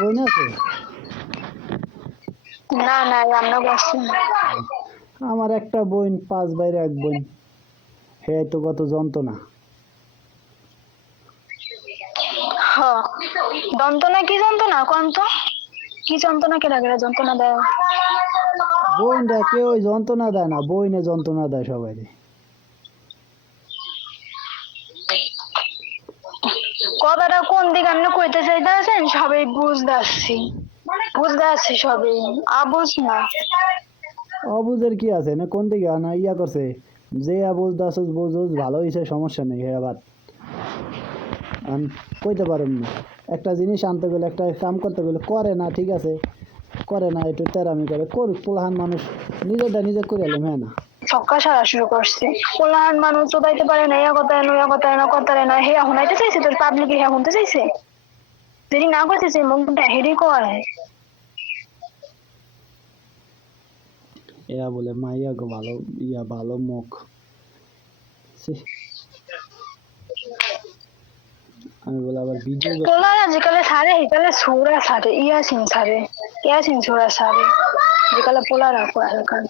বোন আছে? না না রান্না করছি না। আমার একটা বোন, 5 ভাইয়ের 1 বোন। হে তো কত যন্ত্রণা। হ যন্ত্রণা কি যন্ত্রণা কোন তো? কি যন্ত্রণা কেডা কেডা যন্ত্রণা দেয়? বোনরা কেউ যন্ত্রণা দেয় না, বোনে যন্ত্রণা দেয় সবাই। কথাটা কোন দিকে আপনি কইতে চাইতেছেন সবাই বুঝতে আসছি, বুঝতে আসছি সবাই, আবুঝ না। অবুঝের কি আছে না, কোন দিকে না ইয়া করছে যে বুঝ দাসুস বুঝুস ভালো হয়েছে, সমস্যা নেই। হে আবার কইতে পারেন না, একটা জিনিস আনতে গেলে, একটা কাম করতে গেলে করে না, ঠিক আছে করে না, একটু তেরামি করে করুক। পোলাহান মানুষ নিজেরটা নিজে করে এলাম, হ্যাঁ না? ছক্কা সারা শুরু করছে, পোলাহান মানুষ চোদাইতে পারে না, ইয়া কথা না, ইয়া কথা না, কথা না, হে হুনাইতে চাইছে তোর পাবলিকে, হে শুনতে চাইছে, যদি না করতেছে মুখটা হেডি কয়। এরা বলে মাইয়া গো ভালো, ইয়া ভালো মুখ। ছি, আমি বলে আবার ভিডিও পোলারা যেকালে সারে হেকালে সুরা সারে, ইয়াসিন সারে, ইয়াসিন সুরা সারে, যেকালে পোলারা কয়